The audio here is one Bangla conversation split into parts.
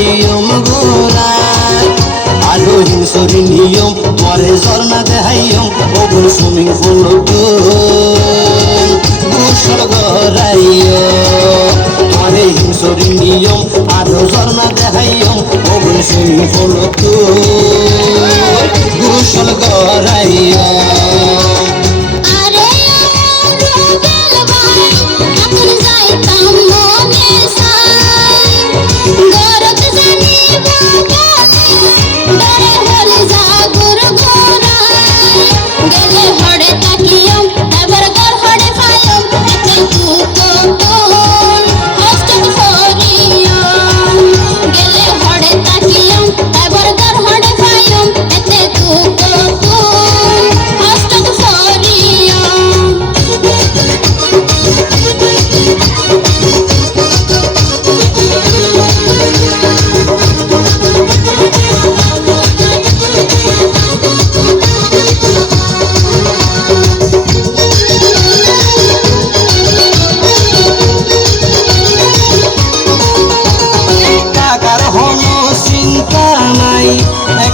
দেহাইম গোরাই আলো হিংসরি নিয়ম মরে ঝর্ণা দেহাইম ওগুন সুইমিং পুল গোসল গড়াইও মরে হিংসরি নিয়ম আলো ঝর্ণা দেহাইম ওগুন সুইমিং পুল গোসল গড়াইও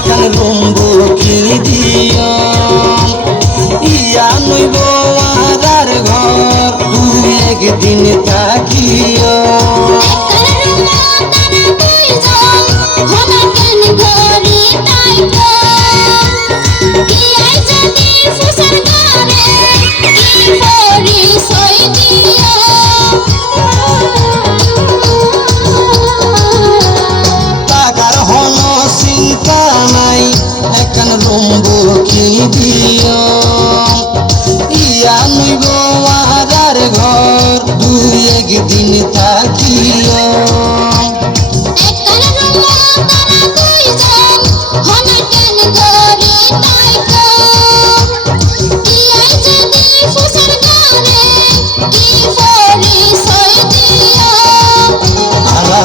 একখান লম্বু কিনি দিও ইয়া নইব আদার ঘর তুই একদিন থাকিও একখান লম্বু কিনি দিও ইয়া নইব আদার ঘর তুই একদিন থাকিও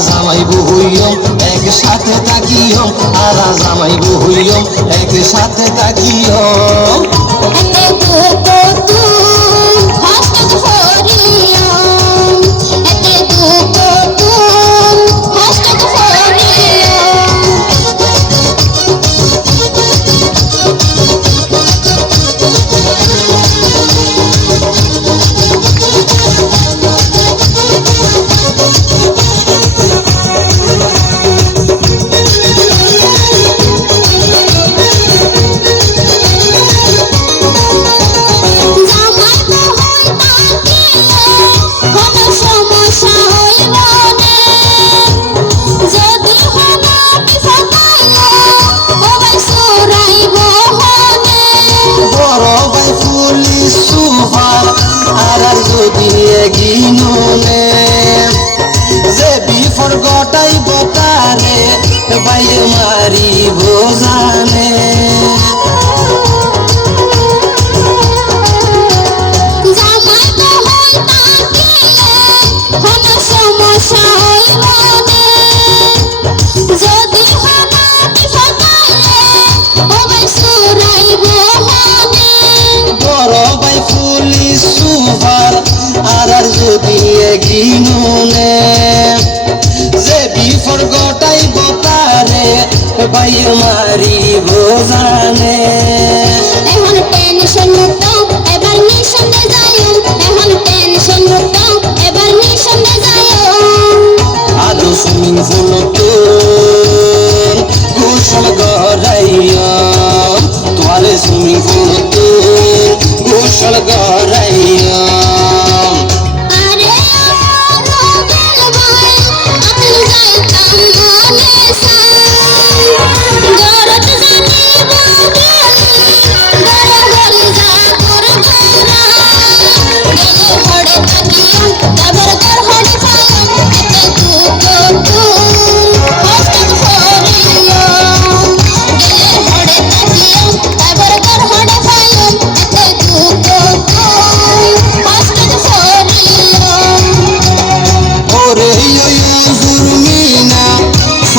জামাই বহুইয়ম একসাথে থাকিও আরা জামাই বহুইয়ম একসাথে থাকিও আর যদি এগিনুনে যে বিফর গটাই বতারে বাইয়ে মারি বোঝানে আর যদি এগিনুনে যে বিফর গটাই বতারে বাইয়ে মারি বোঝানে এখন টেনশন মুক্ত এবার মিশনে যাইও এখন টেনশন মুক্ত এবার মিশনে যাইও আলো সুইমিং পুল